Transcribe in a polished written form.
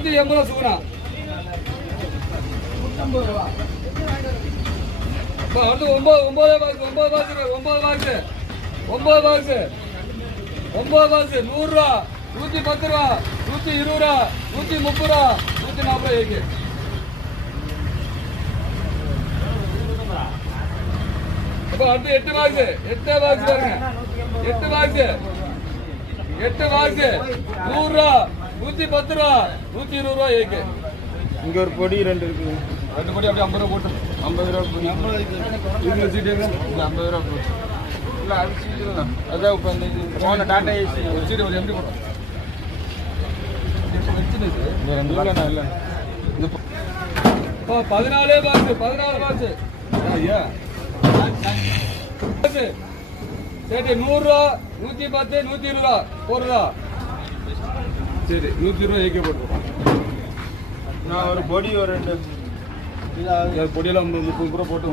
180 சுகுணா. அடுத்து 9 box 9 box 100 ரூபா, 110 ரூபா, 120 ரூபா, 130 ரூபா, 140 ஏகே. அடுத்து 8 பாக்ஸ் பாருங்க. 8 பாக்ஸ் 100 ரூபா, 110 ரூபா, 120 ரூபா ஏகே. இங்க ஒரு பொடி 2 இருக்கு. 2 பொடி அப்படியே 50 ரூபா போட்டு 50 ரூபா பொடி. 50 சீட்டு 50 ரூபா போட்டு. இல்ல அது சீட்டு தான். அதான் இப்ப இந்த போன டாடா ஏசி சீட்டு ஒரு எம்டி போடுறோம். இந்த 2 இல்ல இல்ல. இது 14 பாக்ஸ். ஐயா. சரி 100 ரூபா, 110, 120 ரூபா போடுறதா? சரி 120 ரூபா ஏகே போட்டுருவோம். நான் ஒரு பொடி ஒரு 2 பொடியெல்லாம் 30 ரூபா போட்டு